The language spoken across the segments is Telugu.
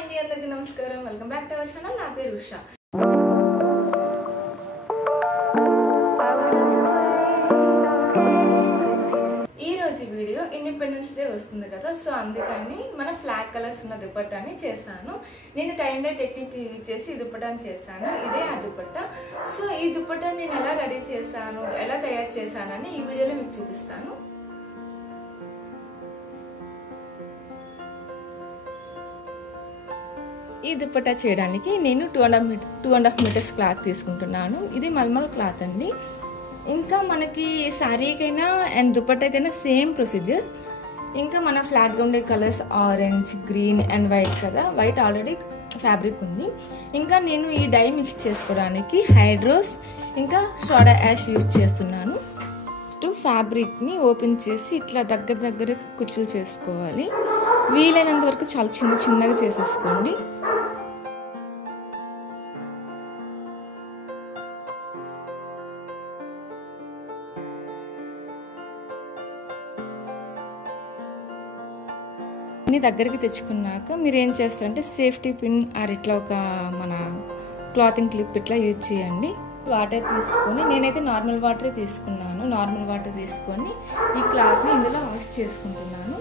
అండి అందరికీ నమస్కారం welcome back to our channel నా పేరు ఉషా ఈ రోజు వీడియో ఇండిపెండెన్స్ డే వస్తుంది కదా సో అందుకని మన ఫ్లాగ్ కలర్స్ ఉన్న దుపట్టాని చేశాను నేను టైం డే టెక్నిక్ యూజ్ చేసి ఈ దుపట్టాని చేశాను ఇదే ఆ దుపట్టా సో ఈ దుపట్టాని నేను ఎలా రెడీ చేశాను ఎలా తయారు చేశానని ఈ వీడియోలో మీకు చూపిస్తాను ఈ దుపట్టా చేయడానికి నేను 2.5 మీటర్స్ క్లాత్ తీసుకుంటున్నాను ఇది మల్మల్ క్లాత్ అండి ఇంకా మనకి శారీకైనా అండ్ దుపట్టాకైనా సేమ్ ప్రొసీజర్ ఇంకా మన ఫ్లాగ్గా ఉండే colours orange green and white కదా వైట్ ఆల్రెడీ ఫ్యాబ్రిక్ ఉంది ఇంకా నేను ఈ డై మిక్స్ చేసుకోవడానికి హైడ్రోస్ ఇంకా సోడా యాష్ యూజ్ చేస్తున్నాను ఫస్ట్ ఫ్యాబ్రిక్ని ఓపెన్ చేసి ఇట్లా దగ్గర కుచ్చులు చేసుకోవాలి వీలైనంత వరకు చాలా చిన్నగా చేసేసుకోండి దగ్గరికి తెచ్చుకున్నాక మీరు ఏం చేస్తారంటే సేఫ్టీ పిన్ ఆర్ ఇట్లా ఒక మన క్లాతింగ్ క్లిప్ ఇట్లా యూజ్ చేయండి వాటర్ తీసుకొని నేనైతే నార్మల్ వాటరే తీసుకున్నాను నార్మల్ వాటర్ తీసుకొని ఈ క్లాత్ని ఇందులో వాష్ చేసుకుంటున్నాను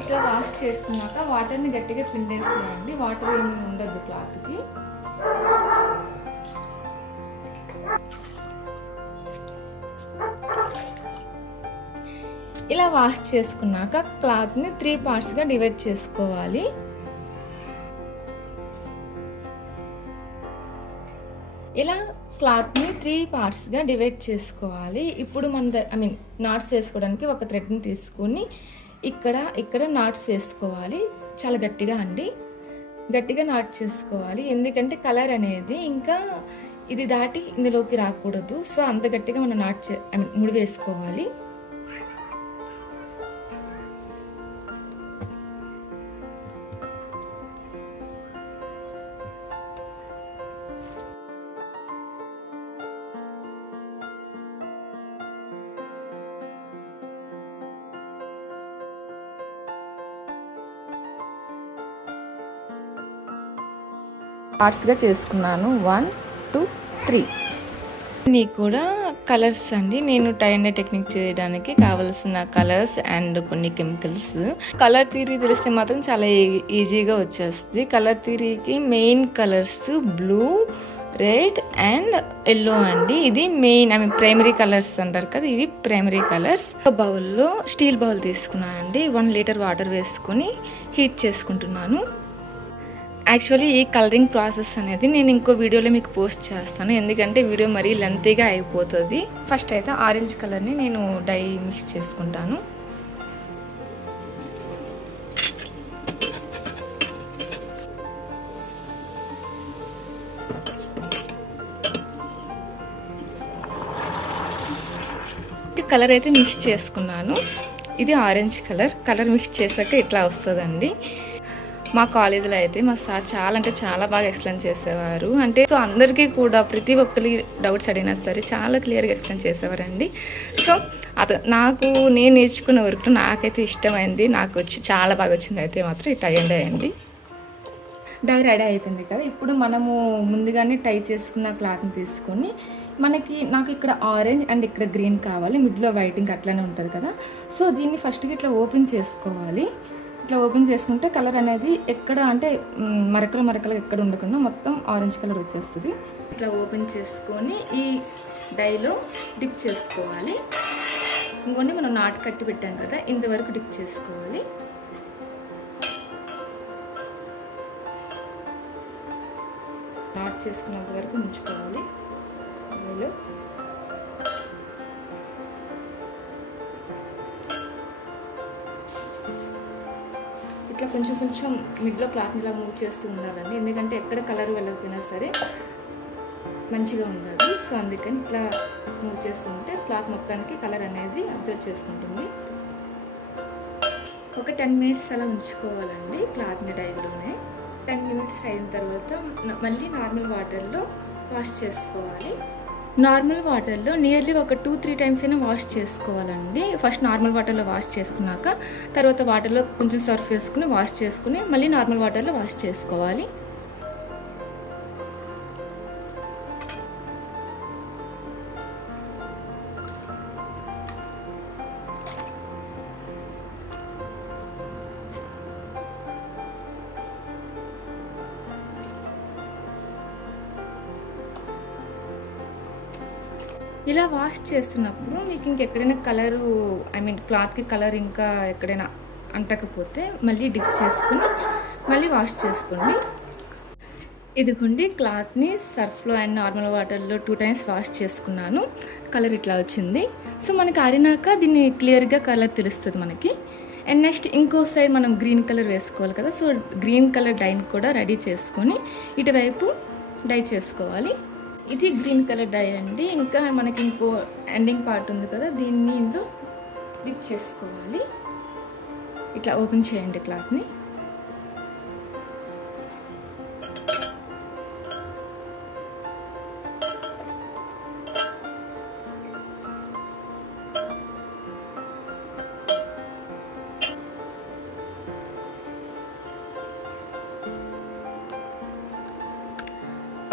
ఇట్లా వాష్ చేసుకున్నాక వాటర్ని గట్టిగా పిండేసేయండి వాటర్ ఏమి ఉండదు క్లాత్కి ఇలా వాష్ చేసుకున్నాక క్లాత్ని 3 పార్ట్స్గా డివైడ్ చేసుకోవాలి ఇలా క్లాత్ని 3 పార్ట్స్గా డివైడ్ చేసుకోవాలి ఇప్పుడు మన నాట్స్ వేసుకోవడానికి ఒక థ్రెడ్ని తీసుకుని ఇక్కడ నాట్స్ వేసుకోవాలి చాలా గట్టిగా అండి గట్టిగా నాట్ చేసుకోవాలి ఎందుకంటే కలర్ అనేది ఇంకా ఇది దాటి ఇందులోకి రాకూడదు సో అంత గట్టిగా మనం ముడి వేసుకోవాలి పార్ట్స్గా చేసుకున్నాను 1 2 3 ఇన్ని కూడా కలర్స్ అండి నేను టై అండ్ టెక్నిక్ చేయడానికి కావలసిన కలర్స్ అండ్ కొన్ని కెమికల్స్ కలర్ థియరీ తెలిస్తే మాత్రం చాలా ఈజీగా వచ్చేస్తుంది కలర్ థియరీకి main colours blue red and yellow అండి ఇది మెయిన్ ప్రైమరీ కలర్స్ అంటారు కదా ఇవి ప్రైమరీ కలర్స్ ఒక బౌల్లో స్టీల్ బౌల్ తీసుకున్నాను అండి 1 లీటర్ వాటర్ వేసుకొని హీట్ చేసుకుంటున్నాను యాక్చువల్లీ ఈ కలరింగ్ ప్రాసెస్ అనేది నేను ఇంకో వీడియోలో మీకు పోస్ట్ చేస్తాను ఎందుకంటే వీడియో మరీ లెంతీగా అయిపోతుంది ఫస్ట్ అయితే ఆరెంజ్ కలర్ని నేను డై మిక్స్ చేసుకుంటాను కలర్ అయితే మిక్స్ చేసుకున్నాను ఇది ఆరెంజ్ కలర్ మిక్స్ చేశాక ఇట్లా వస్తుందండి మా కాలేజీలో అయితే మా సార్ చాలా బాగా ఎక్స్ప్లెయిన్ చేసేవారు అంటే సో అందరికీ కూడా ప్రతి ఒక్కరికి డౌట్స్ అడిగినా సరే చాలా క్లియర్గా ఎక్స్ప్లెయిన్ చేసేవారండి సో నాకు నేను నేర్చుకున్న వర్క్ నాకైతే ఇష్టమైంది నాకు చాలా బాగా వచ్చింది అయితే మాత్రం ఈ టై అండ్ డై అండి డై రెడీ అయిపోయింది కదా ఇప్పుడు మనము ముందుగానే టై చేసుకున్న క్లాత్ని తీసుకొని నాకు ఇక్కడ ఆరెంజ్ అండ్ ఇక్కడ గ్రీన్ కావాలి మిడ్లో వైట్ ఇంకా అట్లానే ఉంటుంది కదా సో దీన్ని ఫస్ట్గా ఇట్లా ఓపెన్ చేసుకోవాలి ఇట్లా ఓపెన్ చేసుకుంటే కలర్ అనేది ఎక్కడ అంటే మరకలు ఎక్కడ ఉండకుండా మొత్తం ఆరెంజ్ కలర్ వచ్చేస్తుంది ఇట్లా ఓపెన్ చేసుకొని ఈ డైలో డిప్ చేసుకోవాలి ఇంకోటి మనం నాటు కట్టి పెట్టాం కదా ఇంతవరకు డిప్ చేసుకోవాలి నాట్ చేసుకున్నంత వరకు ఉంచుకోవాలి డైలో ఇట్లా కొంచెం మిడ్లో క్లాత్ని ఇలా మూవ్ చేస్తూ ఉండాలండి ఎందుకంటే ఎక్కడ కలర్ వెళ్ళకపోయినా సరే మంచిగా ఉండదు సో అందుకని ఇట్లా మూవ్ చేస్తుంటే క్లాత్ మొత్తానికి కలర్ అనేది అబ్జర్వ్ చేసుకుంటుంది ఒక 10 మినిట్స్ అలా ఉంచుకోవాలండి క్లాత్ని డైలోనే 10 మినిట్స్ అయిన తర్వాత మళ్ళీ నార్మల్ వాటర్లో వాష్ చేసుకోవాలి నార్మల్ వాటర్లో నియర్లీ ఒక 2-3 టైమ్స్ అయినా వాష్ చేసుకోవాలండి. ఫస్ట్ నార్మల్ వాటర్లో వాష్ చేసుకున్నాక తర్వాత వాటర్లో కొంచెం సర్ఫ్ వేసుకుని వాష్ చేసుకుని మళ్ళీ నార్మల్ వాటర్లో వాష్ చేసుకోవాలి. ఇలా వాష్ చేస్తున్నప్పుడు మీకు ఇంకెక్కడైనా కలరు క్లాత్కి కలర్ ఇంకా ఎక్కడైనా అంటకపోతే మళ్ళీ డిప్ చేసుకుని మళ్ళీ వాష్ చేసుకోండి. ఇదిగోండి క్లాత్ని సర్ఫ్లో అండ్ నార్మల్ వాటర్లో 2 టైమ్స్ వాష్ చేసుకున్నాను. కలర్ ఇట్లా వచ్చింది. సో మనకి ఆరినాక దీన్ని క్లియర్గా కలర్ తెలుస్తుంది మనకి. అండ్ నెక్స్ట్ ఇంకో సైడ్ మనం గ్రీన్ కలర్ వేసుకోవాలి కదా. సో గ్రీన్ కలర్ డైని కూడా రెడీ చేసుకొని ఇటువైపు డై చేసుకోవాలి. ఇది గ్రీన్ కలర్ డై అండి. ఇంకా మనకి ఇంకో ఎండింగ్ పార్ట్ ఉంది కదా, దీన్ని ఇందులో డిప్ చేసుకోవాలి. ఇట్లా ఓపెన్ చేయండి క్లాత్ని.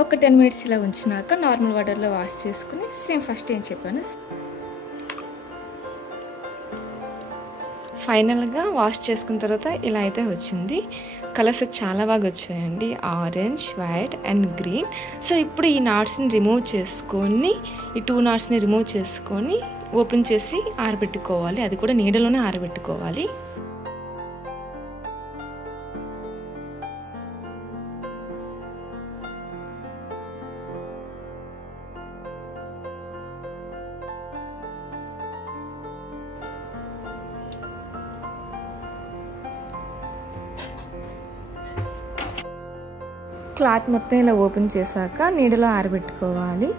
ఒక 10 మినిట్స్ ఇలా ఉంచినాక నార్మల్ వాటర్లో వాష్ చేసుకుని సేమ్ ఫస్ట్ ఏం చెప్పాను ఫైనల్గా వాష్ చేసుకున్న తర్వాత ఇలా అయితే వచ్చింది. కలర్స్ చాలా బాగా వచ్చాయండి, orange, white and green. So ఇప్పుడు ఈ నాట్స్ని రిమూవ్ చేసుకొని ఈ 2 నాట్స్ని రిమూవ్ చేసుకొని ఓపెన్ చేసి ఆరబెట్టుకోవాలి. అది కూడా నీడలోనే ఆరబెట్టుకోవాలి. క్లాత్ మొత్తం ఇలా ఓపెన్ చేశాక నీడలో ఆరబెట్టుకోవాలి.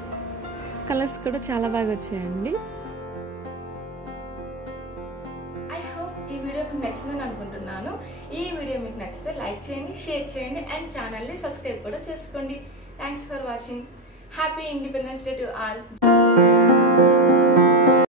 కలర్స్ కూడా చాలా బాగా వచ్చాయండి. ఐ హోప్ ఈ వీడియో మీకు నచ్చిందని అనుకుంటున్నాను. ఈ వీడియో మీకు నచ్చితే లైక్ చేయండి, షేర్ చేయండి అండ్ ఛానల్ని సబ్స్క్రైబ్ కూడా చేసుకోండి. Thanks for watching. Happy independence day to all.